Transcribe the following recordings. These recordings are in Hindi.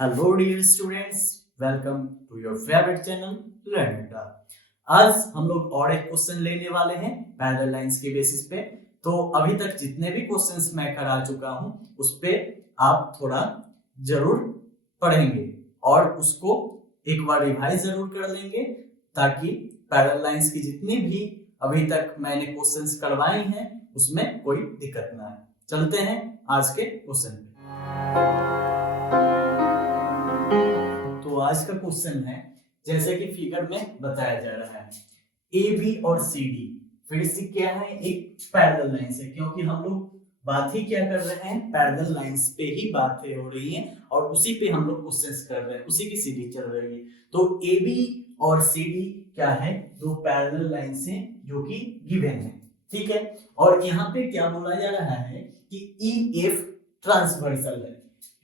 Hello dear students, welcome to your favourite channel learning. आज हम लोग और एक क्वेश्चन लेने वाले हैं पैरेलल लाइंस के बेसिस पे। तो अभी तक जितने भी क्वेश्चंस मैं करा चुका हूं उस पे आप थोड़ा जरूर पढ़ेंगे और उसको एक बार रिवाइज जरूर कर लेंगे ताकि पैरेलल लाइंस की जितनी भी अभी तक मैंने क्वेश्चंस करवाए हैं उसमें कोई दिक्कत ना आए। चलते हैं आज के क्वेश्चन पे। तो आज का क्वेश्चन है जैसे कि फिगर में बताया जा रहा है ए बी और सी डी फिर से क्या है, एक पैरेलल लाइंस है, क्योंकि हम लोग बात ही क्या कर रहे हैं, पैरेलल लाइंस पे ही बातें हो रही हैं और उसी पे हम लोग क्वेश्चंस कर रहे हैं, उसी की सीरीज चल रही है। तो ए बी और सी डी क्या है, दो पैरेलल लाइंस हैं जो कि गिवन है, ठीक है। और यहाँ पे क्या बोला जा रहा है कि ई एफ ट्रांसवर्सल है,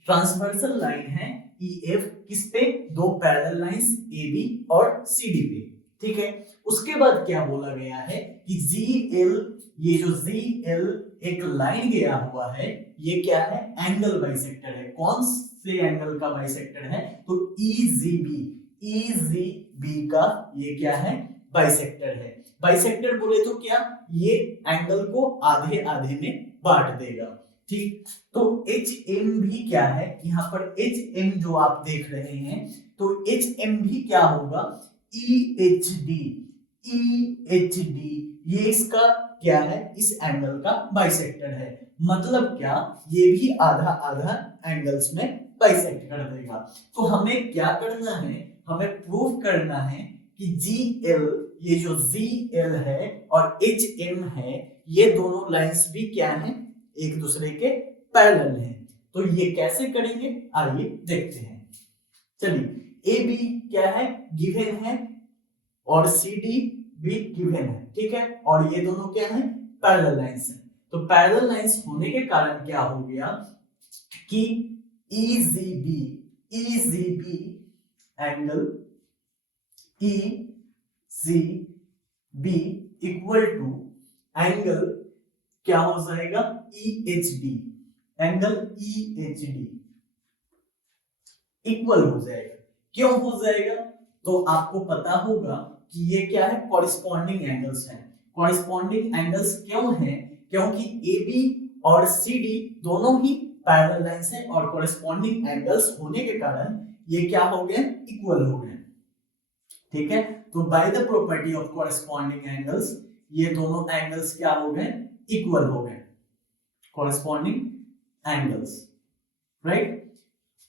ट्रांसवर्सल लाइन है ई एफ किस पे, दो पैरेलल लाइंस ए बी और सी डी पे, ठीक है। उसके बाद क्या बोला गया है कि जी एल, ये जो जी एल एक लाइन गया हुआ है ये क्या है, एंगल बाइसेक्टर है। कौन से एंगल का बाइसेक्टर है, तो ईजीबी, ईजीबी का ये क्या है, बाइसेक्टर है। बाइसेक्टर बोले तो क्या, ये एंगल को आधे आधे में बांट देगा, ठीक। तो एच एम भी क्या है, यहाँ पर एच एम जो आप देख रहे हैं तो एच एम भी क्या होगा, ई एच डी, ई एच डी, ये इसका क्या है, इस एंगल का बाइसेक्टर है। मतलब क्या, ये भी आधा आधा एंगल्स में बाइसेक्ट कर देगा। तो हमें क्या करना है, हमें प्रूव करना है कि जी एल, ये जो जी एल है और एच एम है, ये दोनों लाइंस भी क्या है, एक दूसरे के पैरेलल हैं। तो ये कैसे करेंगे, आइए देखते हैं। चलिए, ए बी क्या है, गिवन है, और सी डी भी गिवन है, ठीक है। और ये दोनों क्या है, पैरेलल लाइंस हैं। तो पैरेलल लाइंस होने के कारण क्या हो गया कि EGB, EGB angle E C B equal to angle क्या हो जाएगा, E H D, angle E H D equal हो जाएगा। क्यों हो जाएगा, तो आपको पता होगा कि ये क्या है, कॉरेस्पॉन्डिंग एंगल्स हैं। कॉरेस्पॉन्डिंग एंगल्स क्यों हैं, क्योंकि ए बी और सी डी दोनों ही पैरेलल लाइंस हैं और कॉरेस्पॉन्डिंग एंगल्स होने के कारण ये क्या हो गए, इक्वल हो गए, ठीक है। तो by the property of corresponding angles ये दोनों एंगल्स क्या हो गए, इक्वल हो गए, कॉरेस्पॉन्डिंग एंगल्स, राइट।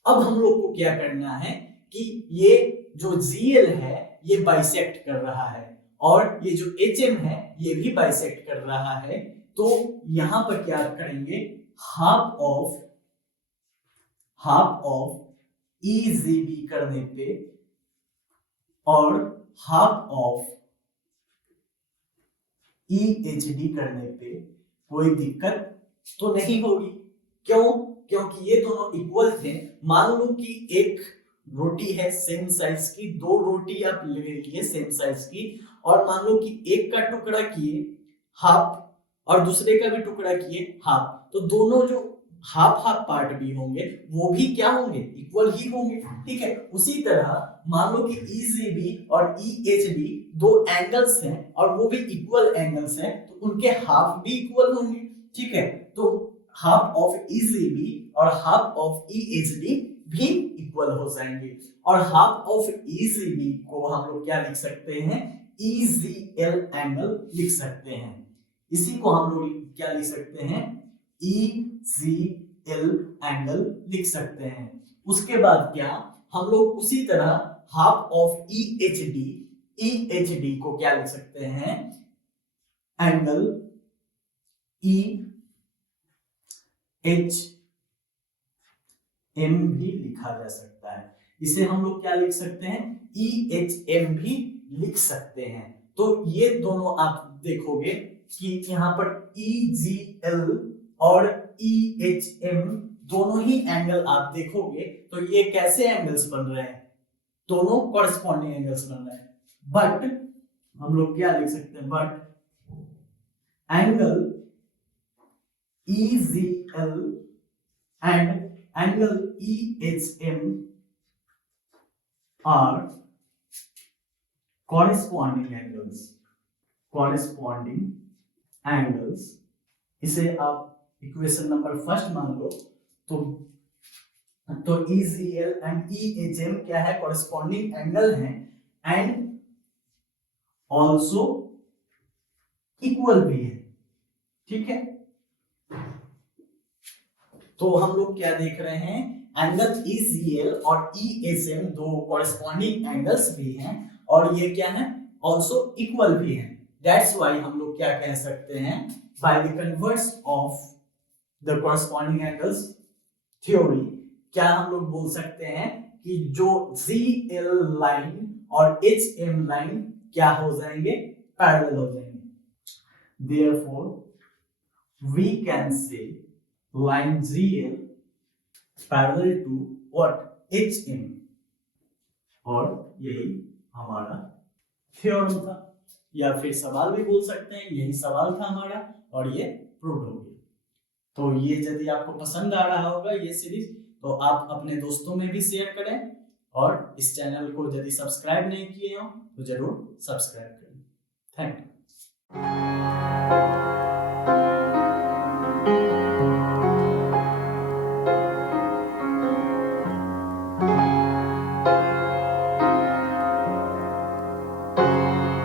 अब हम लोग को क्या करना है कि ये जो जीएल है ये बाइसेक्ट कर रहा है और ये जो एचएम है ये भी बाइसेक्ट कर रहा है। तो यहां पर क्या करेंगे, हाफ ऑफ ईजीबी करने पे और हाफ ऑफ ईएचडी करने पे कोई दिक्कत तो नहीं होगी। क्यों, क्योंकि ये दोनों इक्वल थे। मान लो कि एक रोटी है सेम साइज की, दो रोटी आप ले लिए सेम साइज की, और मान लो कि एक का टुकड़ा किए हाफ और दूसरे का भी टुकड़ा किए हाफ, तो दोनों जो हाफ हाफ पार्ट भी होंगे वो भी क्या होंगे, इक्वल ही होंगे, ठीक है। उसी तरह मान लो कि ईजीबी और ईएचडी दो एंगल्स हैं और वो भी इक्वल एंगल्स हैं, तो उनके हाफ भी इक्वल होंगे, ठीक है। तो हाफ ऑफ ईजीबी और हाफ ऑफ ईएचडी भी इक्वल हो जाएंगे। और हाफ ऑफ ईजीबी को हम लोग क्या लिख सकते हैं, ईजीएल एंगल लिख सकते हैं। इसी को हम लोग क्या लिख सकते हैं, ईजीएल एंगल लिख सकते हैं। उसके बाद क्या, हम लोग उसी तरह हाफ ऑफ ईएचडी को क्या लिख सकते हैं, एंगल ई एच एम भी लिखा जा सकता है। इसे हम लोग क्या लिख सकते हैं, ई एच एम भी लिख सकते हैं। तो ये दोनों आप देखोगे कि यहाँ पर ई जी एल और ई एच एम दोनों ही एंगल आप देखोगे तो ये कैसे एंगल्स बन रहे हैं, दोनों कॉरेस्पॉन्डिंग एंगल्स बन रहे हैं। बट हम लोग क्या लिख सकते हैं, but angle E G L and angle EHM are corresponding angles, इसे आप इक्वेशन नंबर फर्स्ट मान लो। तो ECL एंड EHM क्या है, कॉरेस्पॉन्डिंग एंगल है एंड ऑल्सो इक्वल भी है। ठीक है, तो हम लोग क्या देख रहे हैं, एंगल ECL और EHM दो कॉरेस्पॉन्डिंग एंगल्स भी हैं और ये क्या है, ऑल्सो इक्वल भी है। दैट्स वाई हम लोग क्या कह सकते हैं, by the converse of the corresponding angles theory, क्या हम लोग बोल सकते हैं कि जो CL लाइन और HM लाइन क्या हो जाएंगे, पैरेलल हो जाएंगे। Therefore, we can say line GL parallel to what, HM, और यही हमारा थ्योरम था, या फिर सवाल भी बोल सकते हैं, यही सवाल था हमारा और ये प्रूव हो गया। तो ये यदि आपको पसंद आ रहा होगा ये सीरीज, तो आप अपने दोस्तों में भी शेयर करें और इस चैनल को यदि सब्सक्राइब नहीं किए हो तो जरूर सब्सक्राइब करें। Thank you.